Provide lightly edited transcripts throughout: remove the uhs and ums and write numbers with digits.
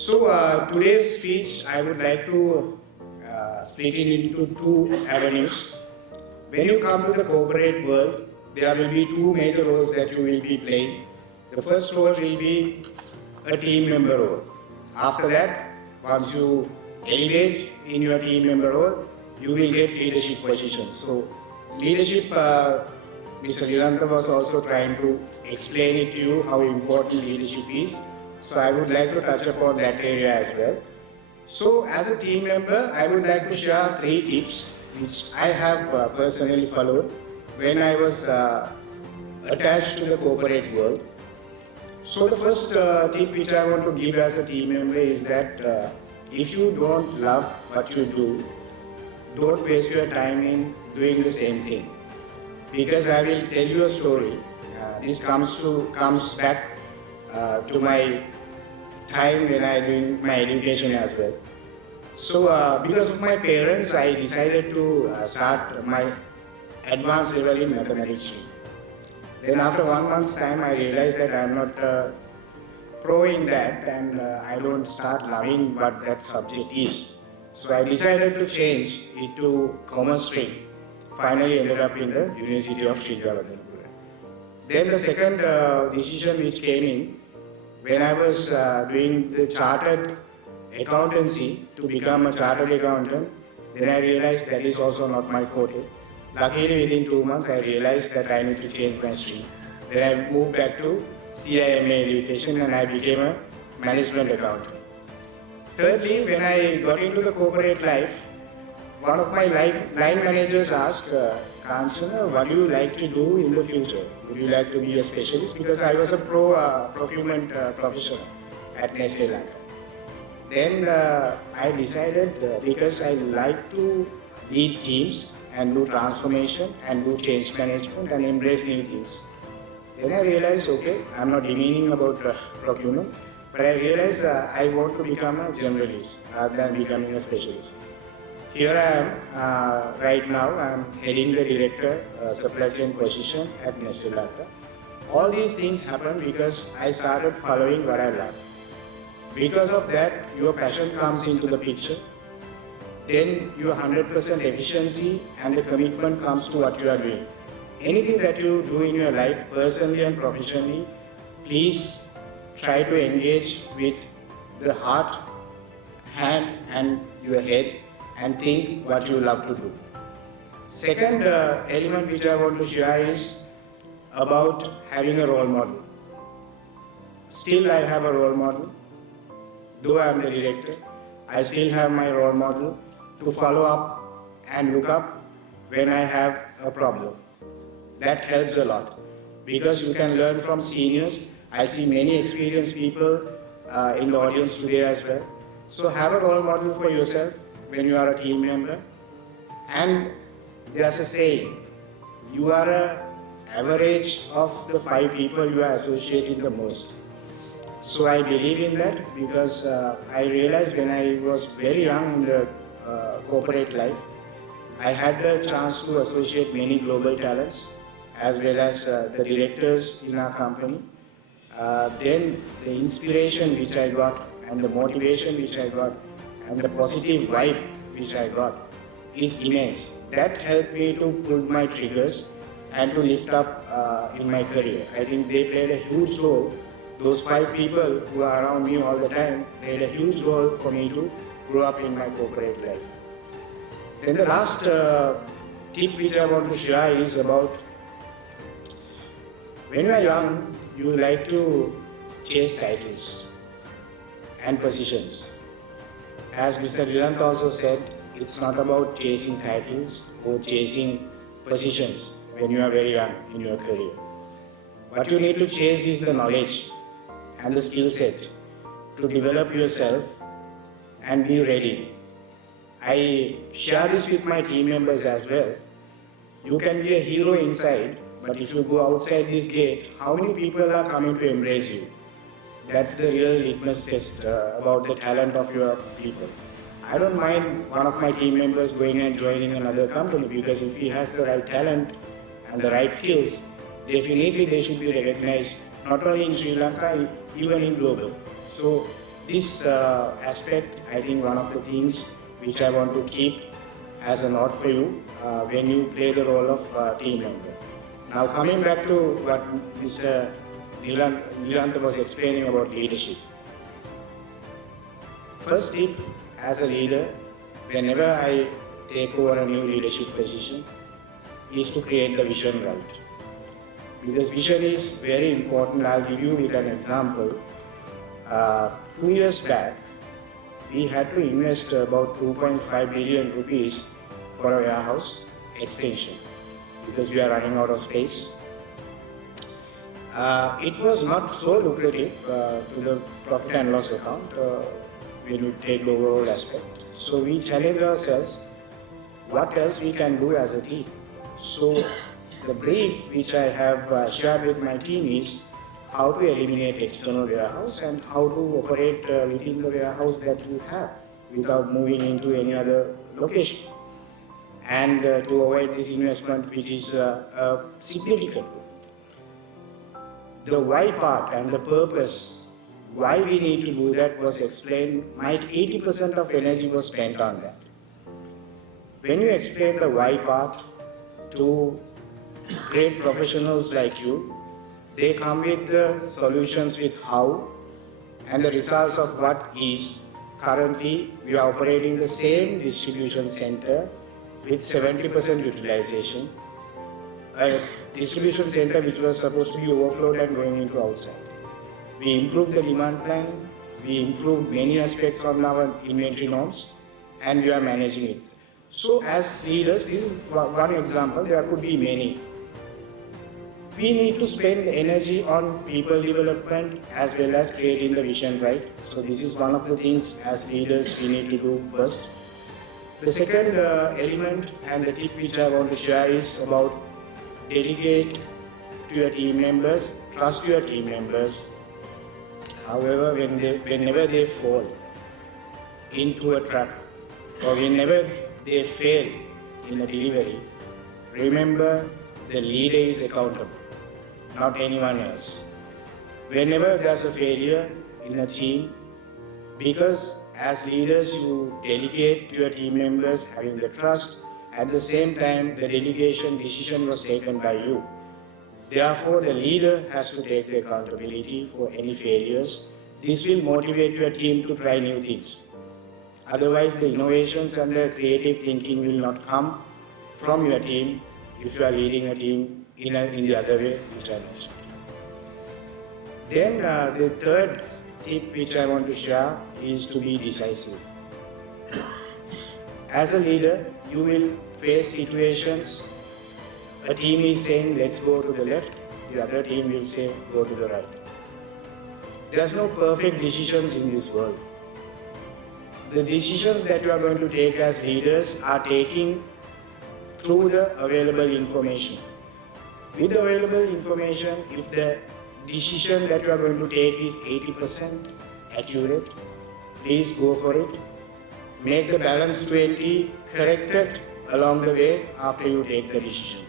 Today's speech, I would like to split it into two avenues. When you come to the corporate world, there will be two major roles that you will be playing. The first role will be a team member role. After that, once you elevate in your team member role, you will get leadership positions. So, leadership, Mr. Lanka was also trying to explain it to you how important leadership is. So, I would like to touch upon that area as well. So, as a team member, I would like to share 3 tips which I have personally followed when I was attached to the corporate world. So, the first tip which I want to give as a team member is that if you don't love what you do, don't waste your time in doing the same thing. Because I will tell you a story. This comes back to my time when I doing my education as well. So because of my parents, I decided to start my advanced level in mathematics. Then after 1 month's time, I realized that I'm not pro in that, and I don't start loving what that subject is. So I decided to change it to commerce stream. Finally ended up in the University of Sinhala. Then the second decision which came in, when I was doing the chartered accountancy to become a chartered accountant, then I realized that is also not my forte. Luckily within 2 months I realized that I need to change my stream. Then I moved back to CIMA education and I became a management accountant. Thirdly, when I got into the corporate life, one of my line managers asked, Kanchana, what do you like to do in the future? Would you like to be a specialist? Because I was a procurement professional at Nestlé, Lanka. Then I decided, because I like to lead teams and do transformation and do change management and embrace new things. Then I realized, okay, I'm not demeaning about procurement, but I realized I want to become a generalist rather than becoming a specialist. Here I am right now. I'm heading the director supply chain position at Nestlé, Lanka. All these things happen because I started following what I love. Because of that, your passion comes into the picture. Then your 100% efficiency and the commitment comes to what you are doing. Anything that you do in your life, personally and professionally, please try to engage with the heart, hand and your head and think what you love to do. Second element which I want to share is about having a role model. Still I have a role model. Though I am the director, I still have my role model to follow up and look up when I have a problem. That helps a lot because you can learn from seniors. I see many experienced people in the audience today as well. So have a role model for yourself when you are a team member. And there's a saying, you are an average of the 5 people you are associating the most. So I believe in that because I realized when I was very young in the corporate life, I had the chance to associate many global talents as well as the directors in our company. Then the inspiration which I got and the motivation which I got and the positive vibe which I got is immense. That helped me to pull my triggers and to lift up in my career. I think they played a huge role. Those 5 people who are around me all the time played a huge role for me to grow up in my corporate life. Then the last tip which I want to share is about when you are young, you like to chase titles and positions. As Mr. Lanka also said, it's not about chasing titles or chasing positions when you are very young in your career. What you need to chase is the knowledge and the skill set to develop yourself and be ready. I share this with my team members as well. You can be a hero inside, but if you go outside this gate, how many people are coming to embrace you? That's the real litmus test about the talent of your people. I don't mind one of my team members going and joining another company because if he has the right talent and the right skills, definitely they should be recognized not only in Sri Lanka, even in global. So this aspect, I think one of the things which I want to keep as a note for you when you play the role of team member. Now coming back to what Mr. Nilanta was explaining about leadership. First tip as a leader, whenever I take over a new leadership position, is to create the vision right. Because vision is very important. I'll give you with an example. 2 years back, we had to invest about 2.5 billion rupees for a warehouse extension because we are running out of space. It was not so lucrative to the profit and loss account when you take the overall aspect. So we challenged ourselves, what else we can do as a team. So the brief which I have shared with my team is how to eliminate external warehouse and how to operate within the warehouse that you have without moving into any other location, and to avoid this investment which is significant. The why part and the purpose, why we need to do that was explained. 80% of energy was spent on that. When you explain the why part to great professionals like you, they come with the solutions with how and the results of what is. Currently, we are operating the same distribution center with 70% utilization. A distribution center which was supposed to be overflowed and going into outside. We improved the demand plan, we improved many aspects of our inventory norms, and we are managing it. So as leaders, this is one example, there could be many. We need to spend energy on people development as well as creating the vision right. So this is one of the things as leaders we need to do first. The second element and the tip which I want to share is about delegate to your team members, trust your team members. However, whenever they fall into a trap or whenever they fail in a delivery, remember the leader is accountable, not anyone else. Whenever there's a failure in a team, because as leaders you delegate to your team members having the trust, at the same time the delegation decision was taken by you. Therefore the leader has to take the accountability for any failures. This will motivate your team to try new things. Otherwise the innovations and the creative thinking will not come from your team if you are leading a team in the other way which I mentioned. Then the third tip which I want to share is to be decisive. As a leader, you will face situations. A team is saying, let's go to the left. The other team will say, go to the right. There's no perfect decisions in this world. The decisions that you are going to take as leaders are taking through the available information. With the available information, if the decision that you are going to take is 80% accurate, please go for it. Make the balance 20 corrected along the way after you take the decision.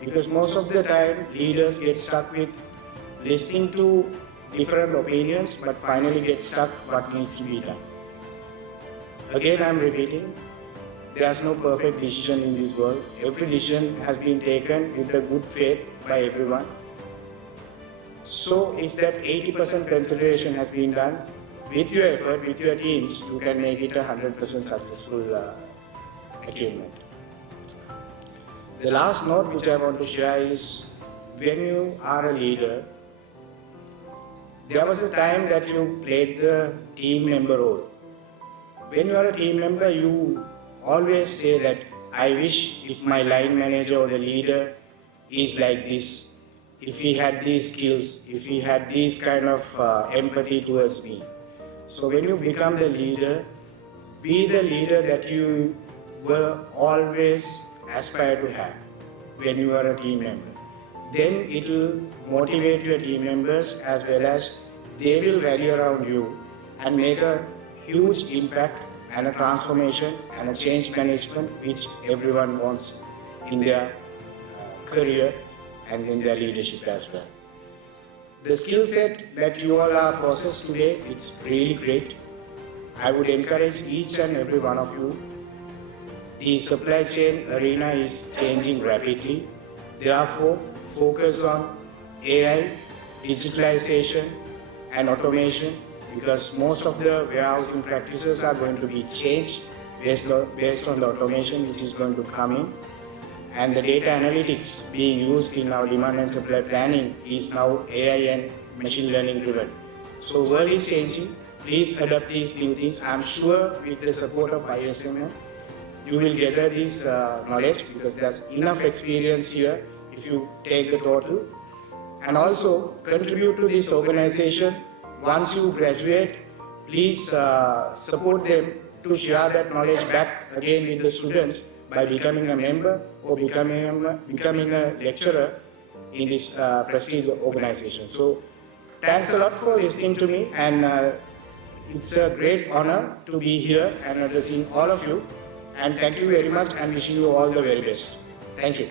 Because most of the time, leaders get stuck with listening to different opinions, but finally get stuck what needs to be done. Again, I'm repeating, there's no perfect decision in this world. Every decision has been taken with a good faith by everyone. So if that 80% consideration has been done, with your effort, with your teams, you can make it a 100% successful achievement. The last note which I want to share is, when you are a leader, there was a time that you played the team member role. When you are a team member, you always say that, I wish if my line manager or the leader is like this, if he had these skills, if he had this kind of empathy towards me. So when you become the leader, be the leader that you were always aspire to have when you are a team member. Then it will motivate your team members as well as they will rally around you and make a huge impact and a transformation and a change management which everyone wants in their career and in their leadership as well. The skill set that you all are processed today, it's really great. I would encourage each and every one of you. The supply chain arena is changing rapidly. Therefore, focus on AI, digitalization, and automation, because most of the warehousing practices are going to be changed based on the automation which is going to come in. And the data analytics being used in our demand and supply planning is now AI and machine learning driven. So world is changing. Please adapt these new things. I'm sure with the support of ISMM, you will gather this knowledge, because there's enough experience here if you take the total. And also contribute to this organization. Once you graduate, please support them to share that knowledge back again with the students by becoming a member or becoming a lecturer in this prestigious organization. So thanks a lot for listening to me, and it's a great honor to be here and addressing all of you. And thank you very much, and wishing you all the very best. Thank you.